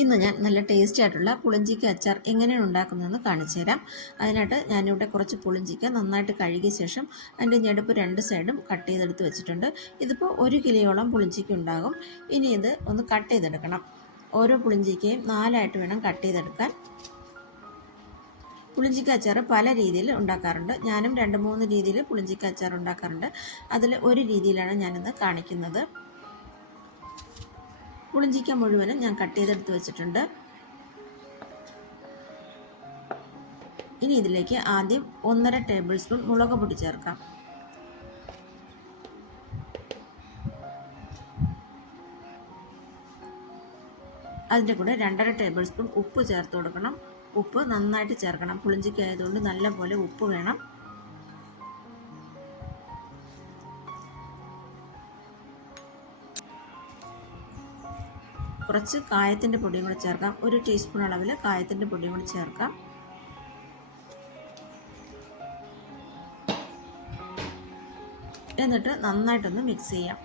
ഇന്ന് ഞാൻ നല്ല ടേസ്റ്റി ആയിട്ടുള്ള പുളിഞ്ചിക്ക അച്ചാർ എങ്ങനെയാണ് ഉണ്ടാക്കുന്നതെന്ന് കാണിച്ചു തരാം. അതിനായിട്ട് ഞാനിവിടെ കുറച്ച് പുളിഞ്ചിക്ക നന്നായിട്ട് കഴുകിയ ശേഷം അതിൻ്റെ ഞെടുപ്പ് രണ്ട് സൈഡും കട്ട് ചെയ്തെടുത്ത് വെച്ചിട്ടുണ്ട്. ഇതിപ്പോൾ 1 കിലോയോളം പുളിഞ്ചിക്ക ഉണ്ടാകും. ഇനി ഇത് ഒന്ന് കട്ട് ചെയ്തെടുക്കണം. ഓരോ പുളിഞ്ചിക്കയും 4ആയിട്ട് വേണം കട്ട് ചെയ്തെടുക്കാൻ. പുളിഞ്ചിക്ക അച്ചാർ പല രീതിയിൽ ഉണ്ടാക്കാറുണ്ട്. ഞാനും 2-3 രീതിയിൽ പുളിഞ്ചിക്ക അച്ചാർ ഉണ്ടാക്കാറുണ്ട്. അതിൽ ഒരു രീതിയിലാണ് ഞാനിന്ന് കാണിക്കുന്നത്. പുളിഞ്ചിക്ക മുഴുവനും ഞാൻ കട്ട് ചെയ്തെടുത്ത് വെച്ചിട്ടുണ്ട്. ഇനി ഇതിലേക്ക് ആദ്യം 1.5 ടേബിൾ സ്പൂൺ മുളക് പൊടി ചേർക്കാം. അതിൻ്റെ കൂടെ 2.5 ടേബിൾ സ്പൂൺ ഉപ്പ് ചേർത്ത് കൊടുക്കണം. ഉപ്പ് നന്നായിട്ട് ചേർക്കണം. പുളിഞ്ചിക്ക ആയതുകൊണ്ട് നല്ലപോലെ ഉപ്പ് വേണം. കുറച്ച് കായത്തിൻ്റെ പൊടിയും കൂടി ചേർക്കാം. 1 ടീസ്പൂൺ അളവിൽ കായത്തിൻ്റെ പൊടിയും കൂടി ചേർക്കാം. എന്നിട്ട് നന്നായിട്ടൊന്ന് മിക്സ് ചെയ്യാം.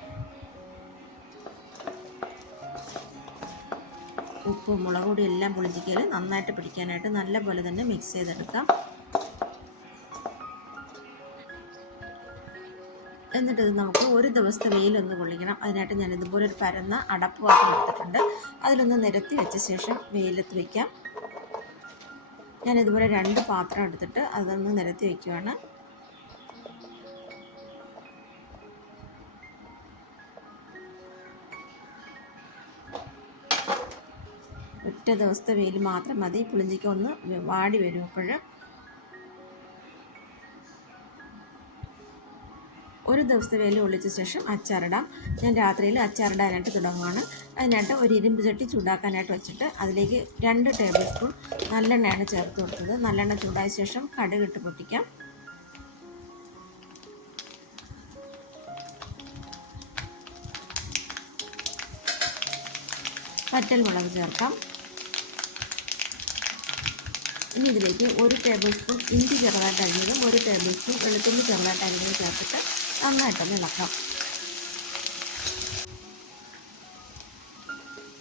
ഉപ്പും മുളക് പൊടിയും എല്ലാം പുളിഞ്ചിക്കയിൽ നന്നായിട്ട് പിടിക്കാനായിട്ട് നല്ലപോലെ തന്നെ മിക്സ് ചെയ്തെടുക്കാം. എന്നിട്ട് ഇത് നമുക്ക് ഒരു ദിവസത്തെ വെയിലൊന്ന് കൊള്ളിക്കണം. അതിനായിട്ട് ഞാൻ ഇതുപോലെ ഒരു പരന്ന അടപ്പ് പാത്രം എടുത്തിട്ടുണ്ട്. അതിലൊന്ന് നിരത്തി വെച്ച ശേഷം വെയിലത്ത് വയ്ക്കാം. ഞാൻ ഇതുപോലെ 2 പാത്രം എടുത്തിട്ട് അതൊന്ന് നിരത്തി വയ്ക്കുകയാണ്. ഒറ്റ ദിവസത്തെ വെയിൽ മാത്രം മതി. പുളിഞ്ചിക്ക ഒന്ന് വാടി വരുമ്പോൾ ഒരു ദിവസത്തെ വെയിൽ ഒളിച്ച ശേഷം അച്ചാറിടാം. ഞാൻ രാത്രിയിൽ അച്ചാറിടാനായിട്ട് തുടങ്ങുകയാണ്. അതിനായിട്ട് ഒരു ഇരുമ്പ് ചട്ടി ചൂടാക്കാനായിട്ട് വെച്ചിട്ട് അതിലേക്ക് 2 ടേബിൾ സ്പൂൺ നല്ലെണ്ണയാണ് ചേർത്ത് കൊടുത്തത്. നല്ലെണ്ണ ചൂടായ ശേഷം കടുകിട്ട് പൊട്ടിക്കാം. വറ്റൽമുളക് ചേർക്കാം. ഇനി ഇതിലേക്ക് 1 ടേബിൾ സ്പൂൺ ഇഞ്ചി ചെറുതായിട്ട് അരിഞ്ഞതും 1 ടേബിൾ സ്പൂൺ വെളുത്തുള്ളി ചെറുതായിട്ട് അരിഞ്ഞതും ചേർത്തിട്ട് നന്നായിട്ടൊന്ന് ഇളക്കാം.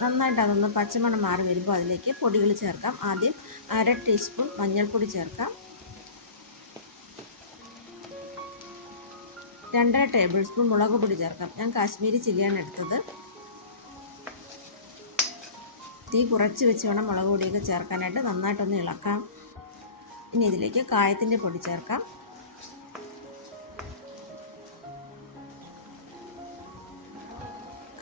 നന്നായിട്ട് അതൊന്ന് പച്ചമണം മാറി വരുമ്പോൾ അതിലേക്ക് പൊടികൾ ചേർക്കാം. ആദ്യം 1/2 ടീസ്പൂൺ മഞ്ഞൾപ്പൊടി ചേർക്കാം. 2.5 ടേബിൾ സ്പൂൺ മുളക് പൊടി ചേർക്കാം. ഞാൻ കാശ്മീരി ചില്ലിയാണ് എടുത്തത്. തീ കുറച്ച് വെച്ച് വേണം മുളക് പൊടിയൊക്കെ ചേർക്കാനായിട്ട്. നന്നായിട്ടൊന്ന് ഇളക്കാം. ഇനി ഇതിലേക്ക് കായത്തിൻ്റെ പൊടി ചേർക്കാം.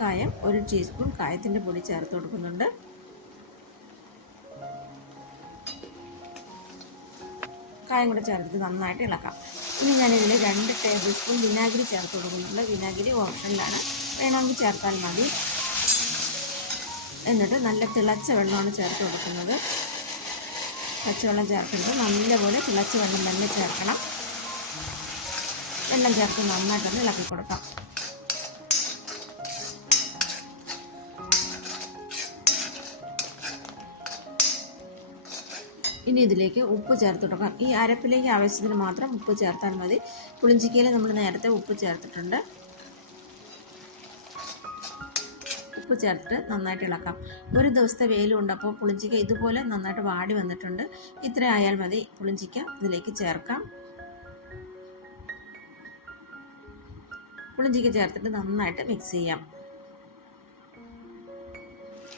കായം 1 ടീസ്പൂൺ കായത്തിൻ്റെ പൊടി ചേർത്ത് കൊടുക്കുന്നുണ്ട്. കായം കൂടെ ചേർത്തിട്ട് നന്നായിട്ട് ഇളക്കാം. ഇനി ഞാനിതിൽ 2 ടേബിൾ സ്പൂൺ വിനാഗിരി ചേർത്ത് കൊടുക്കുന്നുണ്ട്. വിനാഗിരി ഓപ്ഷനിലാണ്, വേണമെങ്കിൽ ചേർത്താൽ മതി. എന്നിട്ട് നല്ല തിളച്ച വെള്ളമാണ് ചേർത്ത് കൊടുക്കുന്നത്. പച്ചവെള്ളം ചേർക്കുന്നത് നല്ലപോലെ തിളച്ച വെള്ളം തന്നെ ചേർക്കണം. വെള്ളം ചേർത്ത് നന്നായിട്ടൊന്ന് ഇളക്കി കൊടുക്കാം. ഇനി ഇതിലേക്ക് ഉപ്പ് ചേർത്ത് കൊടുക്കാം. ഈ അരപ്പിലേക്ക് ആവശ്യത്തിന് മാത്രം ഉപ്പ് ചേർത്താൽ മതി. പുളിഞ്ചിക്കയിൽ നമ്മൾ നേരത്തെ ഉപ്പ് ചേർത്തിട്ടുണ്ട്. ഉപ്പ് ചേർത്തിട്ട് നന്നായിട്ട് ഇളക്കാം. ഒരു ദിവസത്തെ വെയിലുണ്ട്. അപ്പോൾ പുളിഞ്ചിക്ക ഇതുപോലെ നന്നായിട്ട് വാടി വന്നിട്ടുണ്ട്. ഇത്ര ആയാൽ മതി. പുളിഞ്ചിക്ക ഇതിലേക്ക് ചേർക്കാം. പുളിഞ്ചിക്ക ചേർത്തിട്ട് നന്നായിട്ട് മിക്സ് ചെയ്യാം.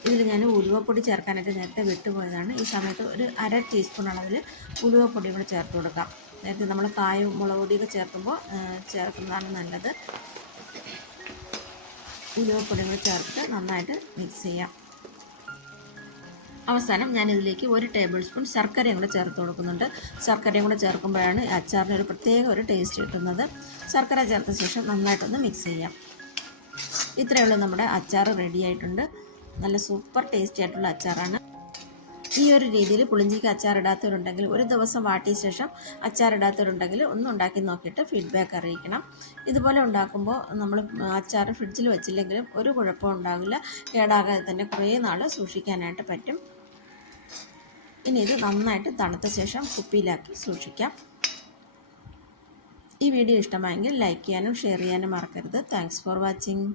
ഇതിൽ ഞാൻ ഉലുവപ്പൊടി ചേർക്കാനായിട്ട് നേരത്തെ വിട്ടുപോയതാണ്. ഈ സമയത്ത് ഒരു 1/2 ടീസ്പൂൺ അളവിൽ ഉലുവപ്പൊടി കൂടെ ചേർത്ത് കൊടുക്കാം. നേരത്തെ നമ്മൾ കായും മുളക് പൊടിയൊക്കെ ചേർക്കുമ്പോൾ ചേർക്കുന്നതാണ് നല്ലത്. ഉലുവപ്പൊടി കൂടെ ചേർത്തിട്ട് നന്നായിട്ട് മിക്സ് ചെയ്യാം. അവസാനം ഞാൻ ഇതിലേക്ക് 1 ടേബിൾ സ്പൂൺ ശർക്കരയും കൂടെ ചേർത്ത് കൊടുക്കുന്നുണ്ട്. ശർക്കരയും കൂടെ ചേർക്കുമ്പോഴാണ് അച്ചാറിന് ഒരു പ്രത്യേക ഒരു ടേസ്റ്റ് കിട്ടുന്നത്. ശർക്കര ചേർത്ത ശേഷം നന്നായിട്ടൊന്ന് മിക്സ് ചെയ്യാം. ഇത്രയുള്ള നമ്മുടെ അച്ചാർ റെഡി ആയിട്ടുണ്ട്. നല്ല സൂപ്പർ ടേസ്റ്റി ആയിട്ടുള്ള അച്ചാറാണ്. ഈ ഒരു രീതിയിൽ പുളിഞ്ചിക്ക അച്ചാർ ഇടാത്തവരുണ്ടെങ്കിൽ, ഒരു ദിവസം വാട്ടിയ ശേഷം അച്ചാർ ഇടാത്തവരുണ്ടെങ്കിൽ ഒന്ന് ഉണ്ടാക്കി നോക്കിയിട്ട് ഫീഡ്ബാക്ക് അറിയിക്കണം. ഇതുപോലെ ഉണ്ടാക്കുമ്പോൾ നമ്മൾ അച്ചാർ ഫ്രിഡ്ജിൽ വെച്ചില്ലെങ്കിലും ഒരു കുഴപ്പവും ഉണ്ടാകില്ല. കേടാകാതെ തന്നെ കുറേ നാൾ സൂക്ഷിക്കാനായിട്ട് പറ്റും. ഇനി ഇത് നന്നായിട്ട് തണുത്ത ശേഷം കുപ്പിയിലാക്കി സൂക്ഷിക്കാം. ഈ വീഡിയോ ഇഷ്ടമായെങ്കിൽ ലൈക്ക് ചെയ്യാനും ഷെയർ ചെയ്യാനും മറക്കരുത്. Thanks for watching.